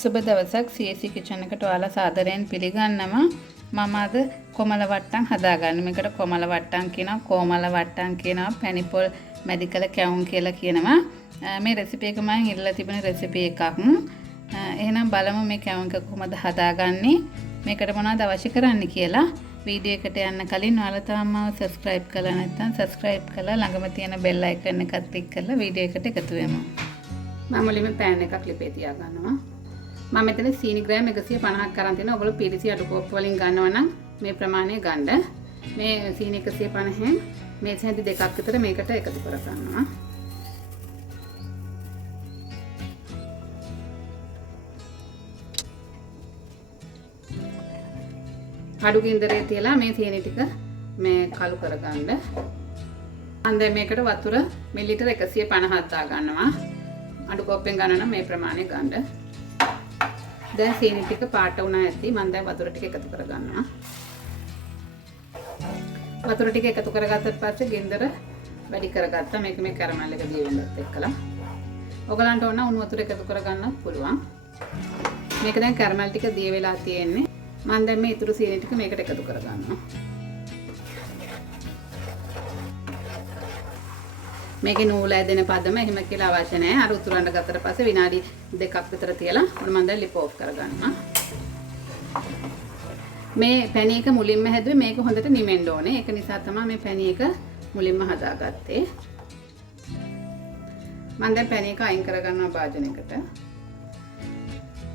සුබ දවසක් CSC kitchen එකට ඔයාලා සාදරයෙන් පිළිගන්නවා. මම අද කොමල වට්ටම් හදාගන්න. මේකට කොමල වට්ටම් කියනවා, කොමල වට්ටම් කියනවා, පැණිපොල් මැදිකල කැවුම් කියලා කියනවා. මේ රෙසිපි එක මම ඉල්ලලා තිබෙන රෙසිපි එකක්. එහෙනම් බලමු මේ කැවුම් එක කොහොමද හදාගන්නේ. මේකට මොනවද අවශ්‍ය කරන්නේ කියලා. වීඩියෝ එකට යන්න කලින් ඔයාලා තාම සබස්ක්‍රයිබ් කරලා නැත්නම් සබස්ක්‍රයිබ් කරලා ළඟම තියෙන බෙල් අයිකන් එක ක්ලික් කරලා වීඩියෝ එකට එකතු වෙමු. මම මුලින්ම පෑන් එකක් ලිපේ තියා ගන්නවා. මම මෙතන සීනි ග්‍රෑම් 150ක් කරන් තියෙනවා. ඔයගොල්ලෝ පිරිසි අඩු කෝප්ප වලින් ගන්නවා නම් මේ ප්‍රමාණය ගන්න. මේ සීනි 150න් මේ සැඳි දෙකක් විතර මේකට එකතු කර ගන්නවා. අඩු ගින්දරේ තියලා මේ සීනි ටික මේ කළු කරගන්න. අන්න මේකට වතුර මිලිලිටර් 150ක් දා ගන්නවා. අඩු කෝප්පෙන් ගන්න නම් මේ ප්‍රමාණය ගන්න. දැන් සීනි ටික පාට වුණා ඇති. මම දැන් වතුර ටික එකතු කර ගන්නවා. වතුර ටික එකතු කරගත්තට පස්සේ ගින්දර වැඩි කරගත්තා. මේක මේ කැරමල් එක දී වෙන්නත් එක්කලා. ඔයගලන්ට ඕන උණු වතුර එකතු කරගන්නත් පුළුවන්. මේක දැන් කැරමල් ටික දී වෙලා තියෙන්නේ. මම දැන් මේ ඉතුරු සීනි ටික මේකට එකතු කර ගන්නවා. මේකේ නූල ඇදෙන පදම එහෙම කියලා අවශ්‍ය නැහැ. අර උතුරන්න ගත්තට පස්සේ විනාඩි 2ක් විතර තියලා මම දැන් ලිප් ඔෆ් කරගන්නවා. මේ පැණි එක මුලින්ම හැදුවේ මේක හොඳට නිමෙන්න ඕනේ. ඒක නිසා තමයි මේ පැණි එක මුලින්ම හදාගත්තේ. මම දැන් පැණි එක අයින් කරගන්නවා භාජනයකට.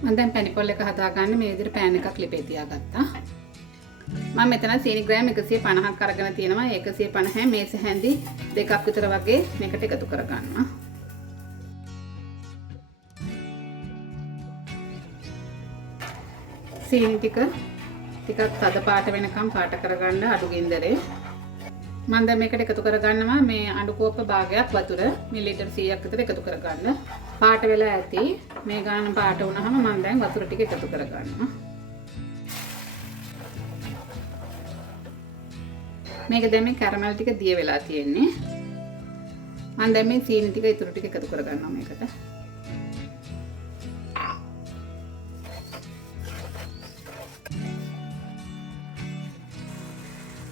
මම දැන් පැණිපොල් එක හදාගන්න මේ විදිහට පෑන් එකක් ලිපේ තියාගත්තා. මම මෙතන සීනි ග්‍රෑම් 150ක් අරගෙන තියෙනවා. 150 මේස හැඳි දෙකක් විතර වගේ මේකට එකතු කර ගන්නවා. සීනි ටික ටිකක් තද පාට වෙනකම් පාට කරගන්න අඩු ගින්දරේ. මම දැන් මේකට එකතු කර ගන්නවා මේ අඩු කෝප්ප භාගයක් වතුර මිලිලිටර් 100ක් විතර එකතු කර ගන්න. පාට වෙලා ඇති. මේ ගාන පාට වුණාම මම දැන් වතුර ටික එකතු කර ගන්නවා. මේක දැන් මේ කැරමල් ටික දිය වෙලා තියෙන්නේ. මම දැන් මේ සීනි ටික ඉතුරු ටික එකතු කර ගන්නවා මේකට.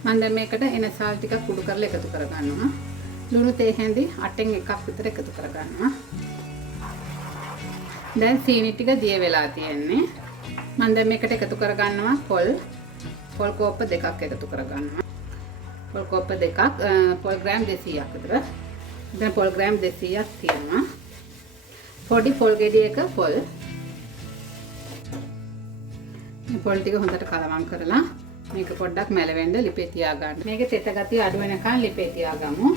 මම දැන් මේකට එන සාල් ටික කුඩු කරලා එකතු කර ගන්නවා. ලුණු තේ හැඳි 8න් එකක් විතර එකතු කර ගන්නවා. දැන් සීනි ටික දිය වෙලා තියෙන්නේ. මම දැන් මේකට එකතු කර ගන්නවා පොල් කෝප්ප දෙකක් එකතු කර ගන්නවා. පොල් කෝප්ප දෙකක් පොල් ග්‍රෑම් 200ක් විතර. දැන් පොල් ග්‍රෑම් 200ක් තියෙනවා. පොඩි පොල් ගෙඩියක පොල්. මේ පොල් ටික හොඳට කලවම් කරලා මේක පොඩ්ඩක් මැලවෙන්න ලිපේ තියාගන්න. මේකේ තෙත ගතිය අඩු වෙනකන් ලිපේ තියාගමු.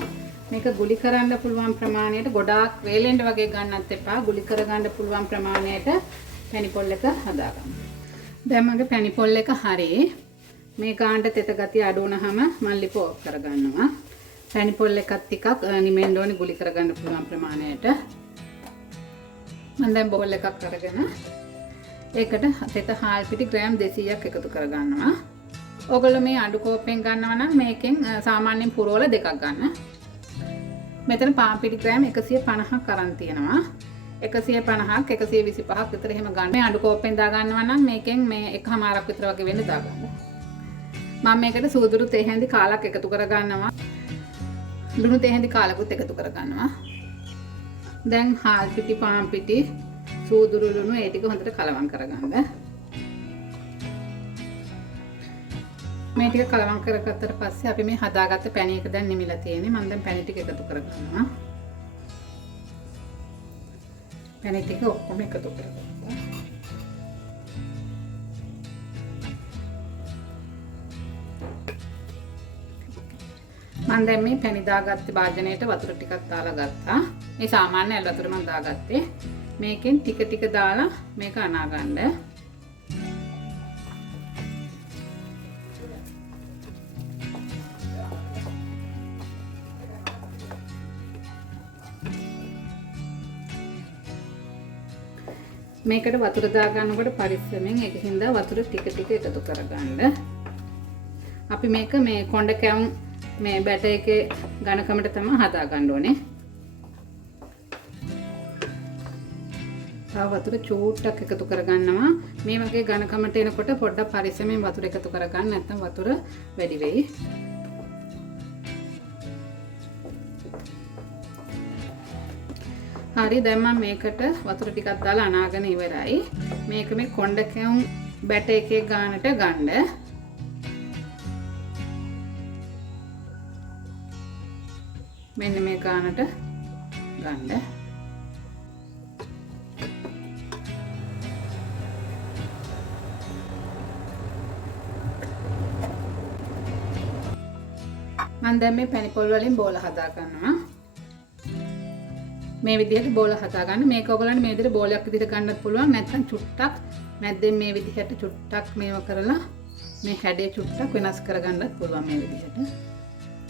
මේක ගුලි කරන්න පුළුවන් ප්‍රමාණයට ගොඩාක් වේලෙන්න වගේ ගන්නත් එපා. ගුලි කරගන්න පුළුවන් ප්‍රමාණයට පැණිපොල් එක හදාගමු. දැන් මගේ පැණිපොල් එක හරියි. මේ කාණ්ඩ තෙත ගතිය අඩු වුණාම මම ලිප ඔෆ් කරගන්නවා. පැණිපොල් එකත් ටිකක් නිමෙන්න ඕනේ ගුලි කරගන්න පුළුවන් ප්‍රමාණයට. මම දැන් බෝල් එකක් අරගෙන ඒකට තෙත හාල් පිටි ග්‍රෑම් 200ක් එකතු කරගන්නවා. ඔයගොල්ලෝ මේ අඩු කෝප්පෙන් ගන්නවා නම් මේකෙන් සාමාන්‍යයෙන් පුරවල දෙකක් ගන්න. මෙතන පාන් පිටි ග්‍රෑම් 150ක් අරන් තියෙනවා. 150ක් 125ක් විතර එහෙම ගන්න. මේ අඩු කෝප්පෙන් දා ගන්නවා නම් මේකෙන් මේ එකමාරක් විතර වගේ වෙන්න දා ගන්න. මම මේකට සූදුරු තේ හැඳි කාලක් එකතු කර ගන්නවා. ලුණු තේ හැඳි කාලකුත් එකතු කර ගන්නවා. දැන් හාල් පිටි පාන් පිටි සූදුරු ලුණු ඒ ටික හොඳට කලවම් කරගන්න. මේ ටික කලවම් කරගත්තට පස්සේ අපි මේ හදාගත්ත පැණි එක දැන් නිමිලා තියෙන්නේ. මම දැන් පැණි ටික එකතු කරගන්නවා. පැණි ටික ඔක්කොම එකතු කරගත්තා. මම දැන් මේ පැණි දාගත්ත භාජනයට වතුර ටිකක් දාලා ගත්තා. මේ සාමාන්‍ය ඇල් වතුර මම දාගත්තේ. මේකෙන් ටික ටික දාලා මේක අනා ගන්න. මේකට වතුර දා ගන්නකොට පරිස්සමෙන් ඒක හින්දා වතුර ටික ටික එකතු කරගන්න. අපි මේක මේ කොණ්ඩ කැවුම් මේ බැට එකේ ඝනකමට තමයි හදා ගන්න ඕනේ. තව වතුර චූට්ටක් එකතු කරගන්නවා. මේ වගේ ඝනකමට එනකොට පොඩ්ඩක් පරිස්සමෙන් වතුර එකතු කරගන්න, නැත්නම් වතුර වැඩි වෙයි. හරි, දැන් මම මේකට වතුර ටිකක් දාලා අනාගෙන ඉවරයි. මේක මේ කොණ්ඩ කැවුම් බැට එකේ ගානට ගන්න. මෙන්න මේ ගානට ගන්න. මම දැන් මේ පැණි පොල් වලින් බෝල හදා ගන්නවා. මේ විදිහට බෝල හදා ගන්න. මේක ඔයගලන්ට මේ විදිහට බෝලයක් විදිහට ගන්නත් පුළුවන්. නැත්නම් චුට්ටක් මැද්දෙන් මේ විදිහට චුට්ටක් මේව කරලා මේ හැඩේ චුට්ටක් වෙනස් කරගන්නත් පුළුවන් මේ විදිහට.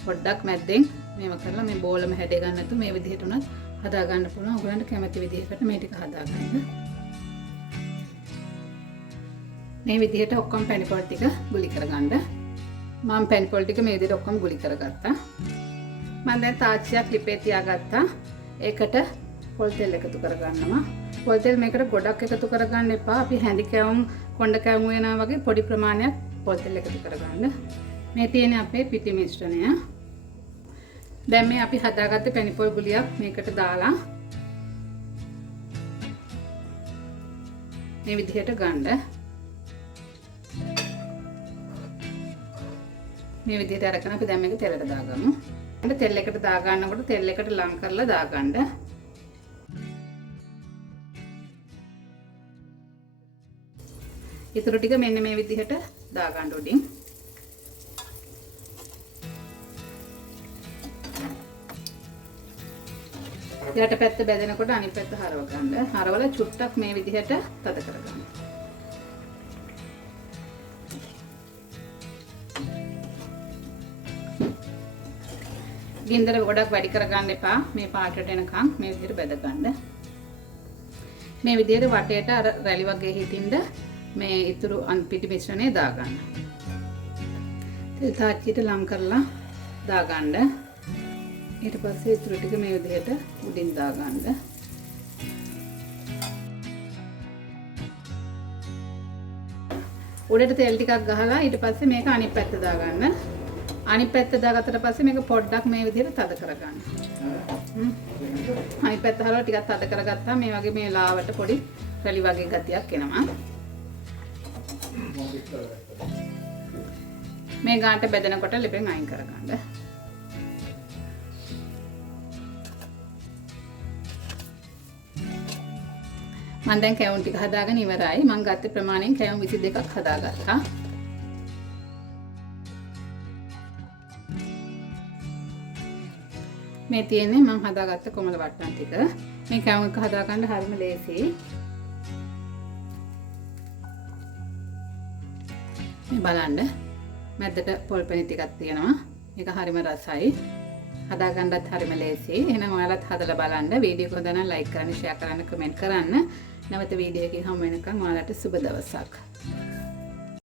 පොඩ්ඩක් මැද්දෙන් මේව කරලා මේ බෝලම හැඩේ ගන්න නැතු මේ විදිහට උනත් හදා ගන්න පුළුවන්. ඔයගලන්ට කැමති විදිහකට මේ ටික හදා ගන්න. මේ විදිහට ඔක්කොම පැණි පොල් ටික ගුලි කරගන්න. මම පැණි පොල් ටික මේ විදිහට ඔක්කොම ගුලි කරගත්තා. මම දැන් තාච්චියක් ලිපේ තියාගත්තා. ඒකට පොල් තෙල් එකතු කරගන්නවා. පොල් තෙල් මේකට ගොඩක් එකතු කරගන්න එපා. අපි හැඳි කැවුම් කොණ්ඩ කැවුම් වෙනා වගේ පොඩි ප්‍රමාණයක් පොල් තෙල් එකතු කරගන්න. මේ තියෙන අපේ පිටි මිශ්‍රණය. දැන් මේ අපි හදාගත්ත පැණි පොල් ගුලියක් මේකට දාලා මේ විදිහට ගන්න. මේ විදිහට අරගෙන අපි දැන් මේක තෙලට දාගමු. තෙල් එකට දා ගන්නකොට තෙල් එකට ලං කරලා දාගන්න. ඊටු ටික මෙන්න මේ විදිහට දාගන්න උඩින්. යට පැත්ත බැදෙනකොට අනිත් පැත්ත හරව ගන්න. හරවලා චුට්ටක් මේ විදිහට තද කරගන්න. ගින්දර ගොඩක් වැඩි කරගන්න එපා. මේ පාටට එනකන් මේ විදිහට බැද ගන්න. මේ විදිහට වටේට අර රැලි වගේ හිටින්න මේ ඉතුරු පිටි මිශ්‍රණය දාගන්න. තෙල් තාච්චියට ලං කරලා දාගන්න. ඊට පස්සේ ඉතුරු ටික මේ විදිහට උඩින් දාගන්න. උඩට තෙල් ටිකක් ගහලා ඊට පස්සේ මේක අනිත් පැත්ත දාගන්න. අනිත් පැත්ත දාගත්තට පස්සේ මේක පොඩ්ඩක් මේ විදිහට තද කරගන්න. අනිත් පැත්ත හරවලා ටිකක් තද කරගත්තා මේ වගේ මේ ලාවට පොඩි රැලි වගේ ගතියක් එනවා. මේ ගානට බෙදෙනකොට ලිපෙන් අයින් කරගන්න. මම දැන් කැවුම් ටික හදාගෙන ඉවරයි. මම ගත්ත ප්‍රමාණයෙන් කැවුම් 22ක් හදාගත්තා. මේ තියෙන්නේ මම හදාගත්ත කොමල වට්ටම් ටික. මේ කැවුම් එක හදාගන්න හරිම ලේසියි. මේ බලන්න මැද්දට පොල් පැණි ටිකක් තියෙනවා. මේක හරිම රසයි. හදාගන්නත් හරිම ලේසියි. එහෙනම් ඔයාලත් හදලා බලන්න. වීඩියෝ එක හොඳ නම් ලයික් කරන්න, ෂෙයා කරන්න, කමෙන්ට් කරන්න. නැවත වීඩියෝ එකකින් හමු වෙනකන් ඔයාලට සුබ දවසක්.